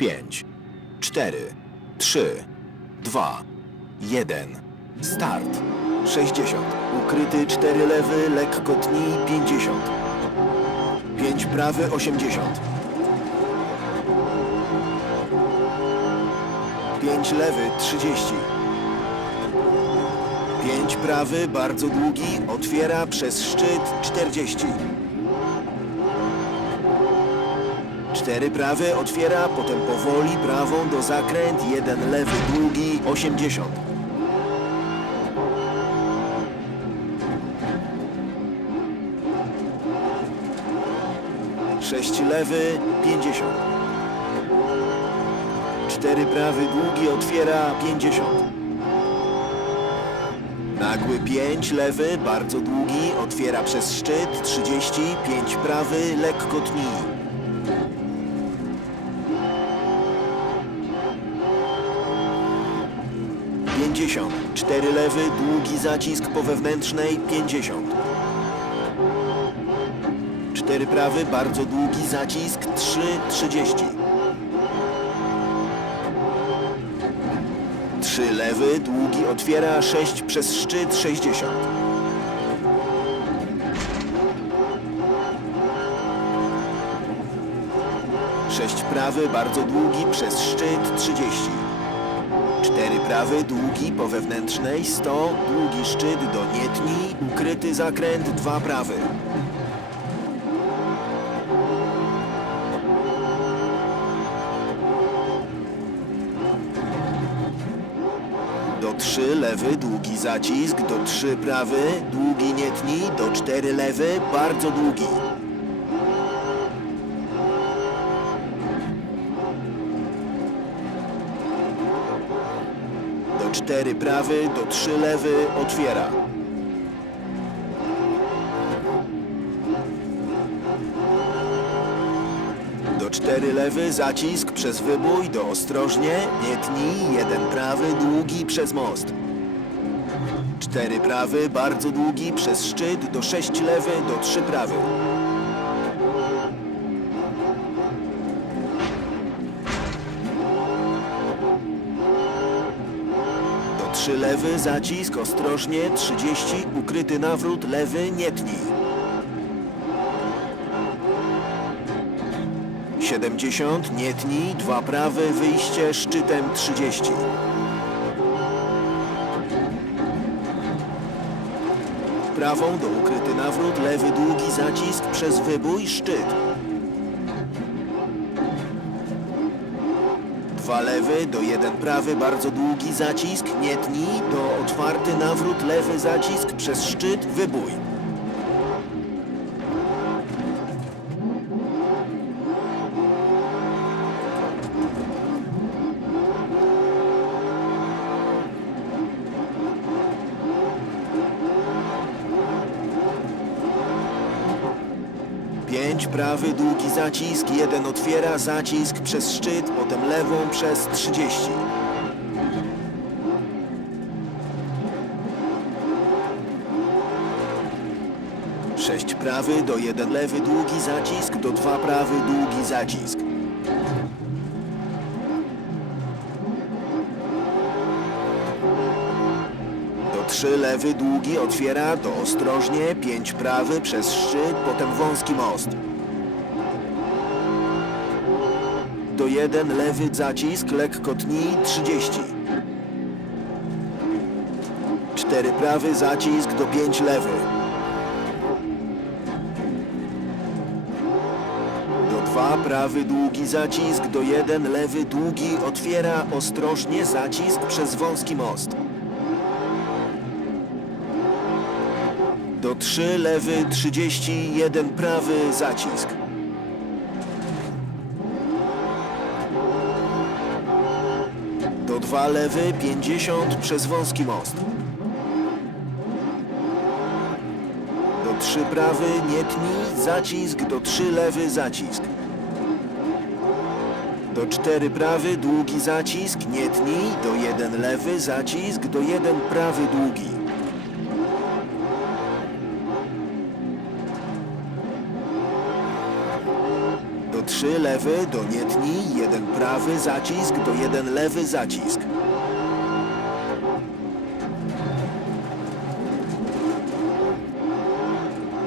Pięć, cztery, trzy, dwa, jeden. Start. 60. Ukryty 4 lewy, lekko tnij 50. 5 prawy 80. 5 lewy 30. 5 prawy, bardzo długi, otwiera przez szczyt 40. 4 prawy, otwiera, potem powoli prawą do zakręt, 1 lewy, długi 80. 6 lewy, 50. 4 prawy, długi, otwiera, 50. Nagły 5 lewy, bardzo długi, otwiera przez szczyt, 30, 5 prawy, lekko tnij. 50. 4 lewy, długi zacisk po wewnętrznej, 50. 4 prawy, bardzo długi zacisk, 3, 30. 3 lewy, długi otwiera, 6 przez szczyt, 60. Sześć prawy, bardzo długi, przez szczyt, 30. 4 prawy, długi po wewnętrznej, 100, długi szczyt do nietni, ukryty zakręt, 2 prawy. Do 3 lewy, długi zacisk, do 3 prawy, długi nietni, do 4 lewy, bardzo długi. Do 4 prawy, do 3 lewy, otwiera. Do 4 lewy, zacisk przez wybój, do ostrożnie, nie tnij, 1 prawy, długi przez most. 4 prawy, bardzo długi, przez szczyt, do 6 lewy, do 3 prawy. 3 lewy, zacisk, ostrożnie, 30, ukryty nawrót, lewy, nie tnij. 70, nie tnij, 2 prawy, wyjście, szczytem 30. Prawą do ukryty nawrót, lewy długi zacisk przez wybój, szczyt. Dwa lewy do jeden prawy, bardzo długi zacisk, nie tnij, do otwarty nawrót, lewy zacisk przez szczyt, wybój. Pięć prawy, długi zacisk, jeden otwiera, zacisk przez szczyt, potem lewą przez 30. Sześć prawy do jeden lewy, długi zacisk, do dwa prawy, długi zacisk. Do trzy lewy długi otwiera, do ostrożnie, pięć prawy przez szczyt, potem wąski most. Do jeden lewy zacisk, lekko tnij, 30. Cztery prawy zacisk, do pięć lewy. Do dwa prawy długi zacisk, do jeden lewy długi otwiera ostrożnie zacisk przez wąski most. Do 3 lewy 31 prawy zacisk. Do 2 lewy 50 przez wąski most. Do 3 prawy nie tnij, zacisk, do 3 lewy zacisk. Do 4 prawy długi zacisk, nie tnij, do 1 lewy zacisk, do 1 prawy długi. 3 lewy, do nie 1 prawy zacisk, do 1 lewy zacisk.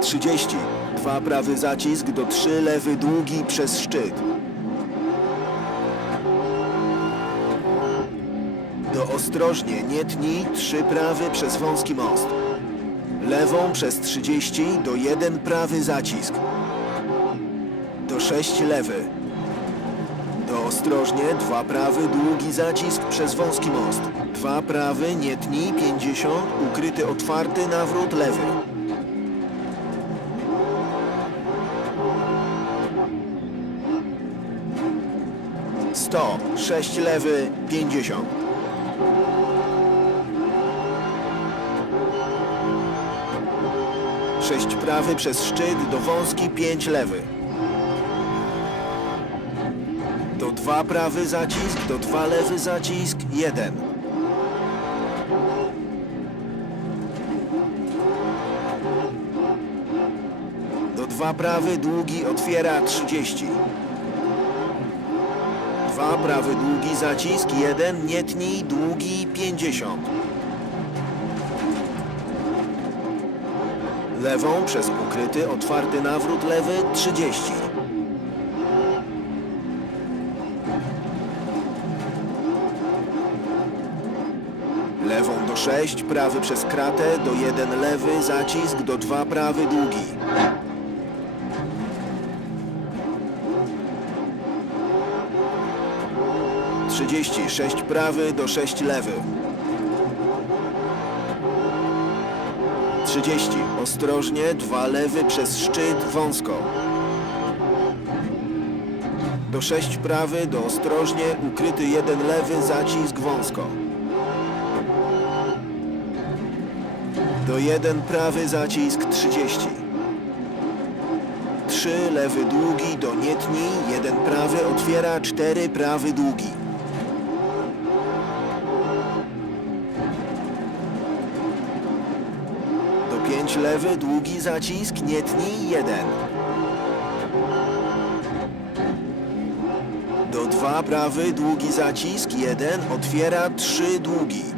Trzydzieści. Dwa prawy zacisk do trzy lewy długi przez szczyt. Do ostrożnie nie tnij, trzy prawy przez wąski most. Lewą przez 30 do jeden prawy zacisk. Do 6 lewy. Do ostrożnie, dwa prawy, długi zacisk przez wąski most. Dwa prawy, nie tnij, 50, ukryty otwarty, nawrót lewy. Sto, sześć lewy, 50. Sześć prawy przez szczyt do wąski, pięć lewy. Dwa prawy zacisk, do dwa lewy zacisk, jeden. Do dwa prawy długi otwiera 30. Dwa prawy długi zacisk, jeden nie tnij, długi 50. Lewą przez ukryty, otwarty nawrót lewy 30. 6, prawy przez kratę, do 1 lewy, zacisk, do 2 prawy, długi. Trzydzieści sześć prawy do 6 lewy. Trzydzieści ostrożnie, dwa lewy przez szczyt, wąsko. Do 6 prawy, do ostrożnie, ukryty jeden lewy, zacisk, wąsko. Do jeden prawy zacisk 30. Trzy lewy długi do nie tnij, jeden prawy otwiera, cztery prawy długi. Do pięć lewy długi zacisk, nie tnij, jeden. Do dwa prawy długi zacisk, jeden otwiera, trzy długi.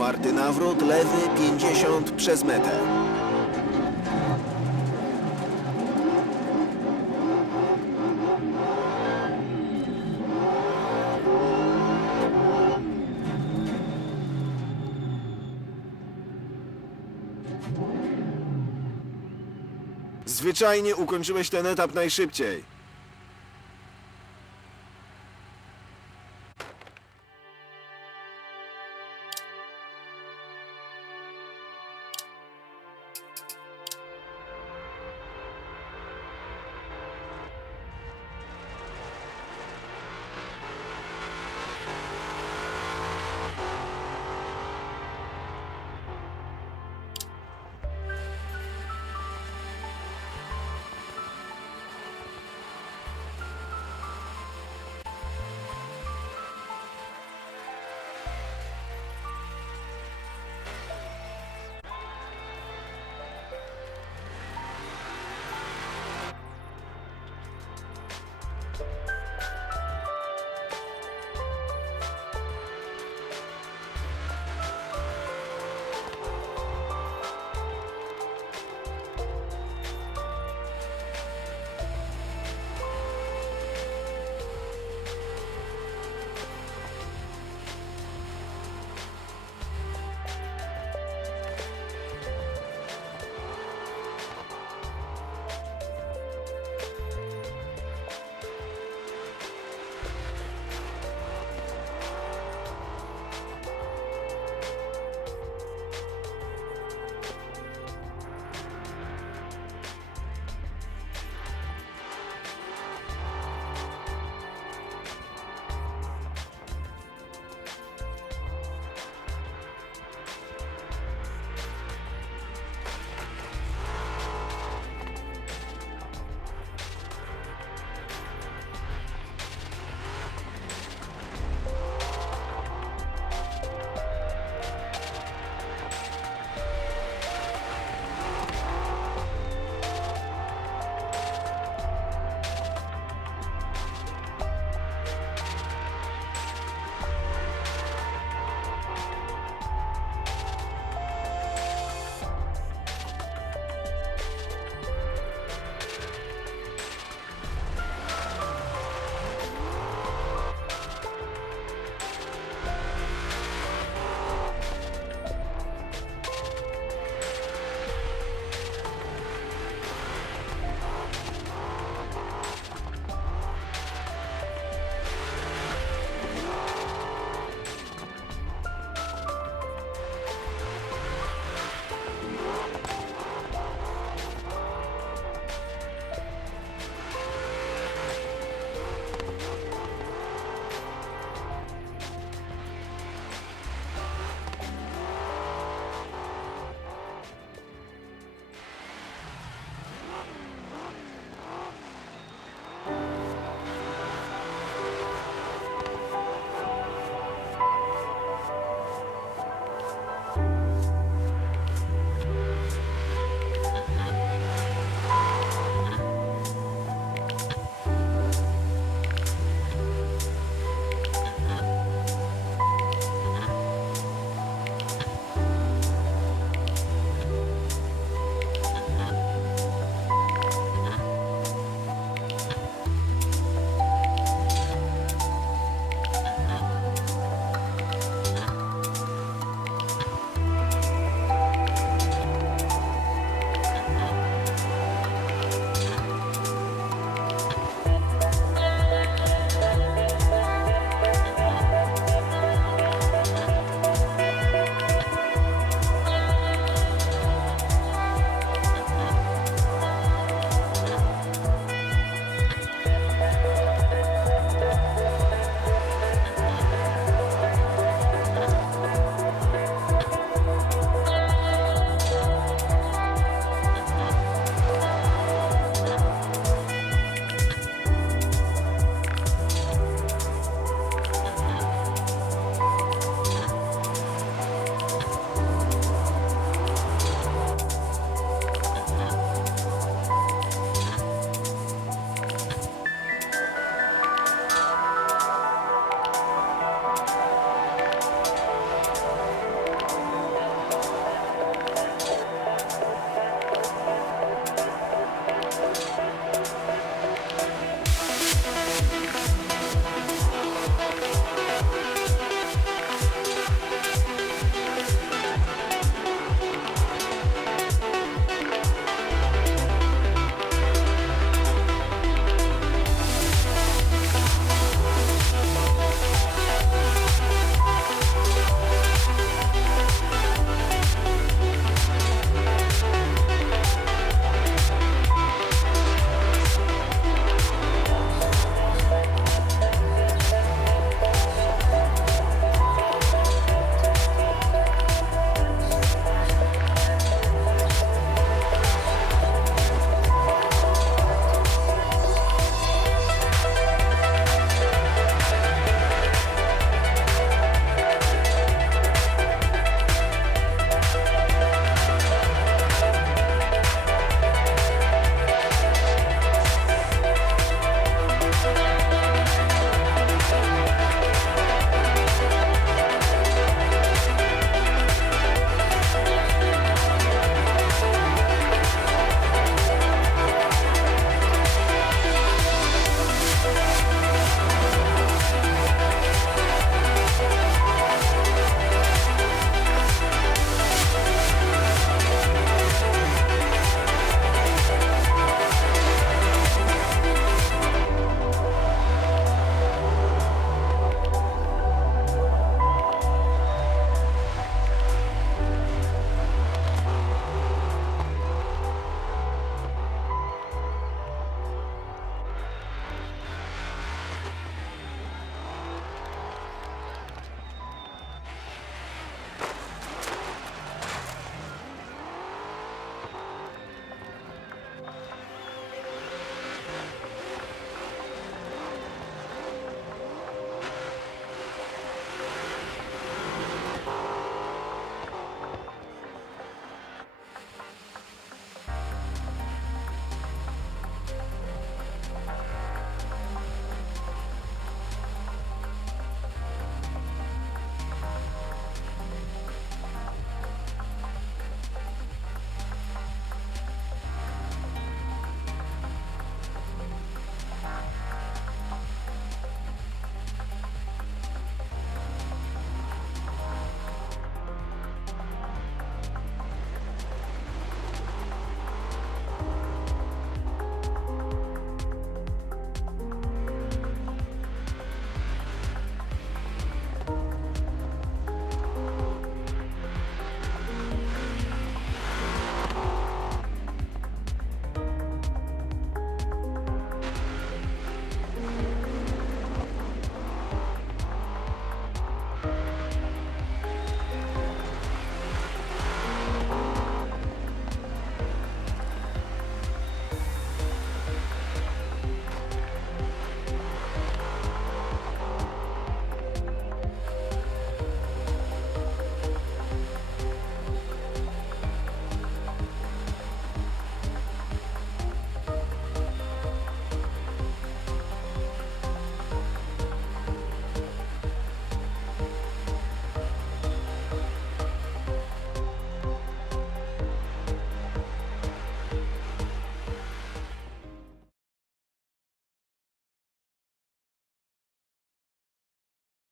Otwarty nawrót, lewy 50 przez metę. Zwyczajnie ukończyłeś ten etap najszybciej.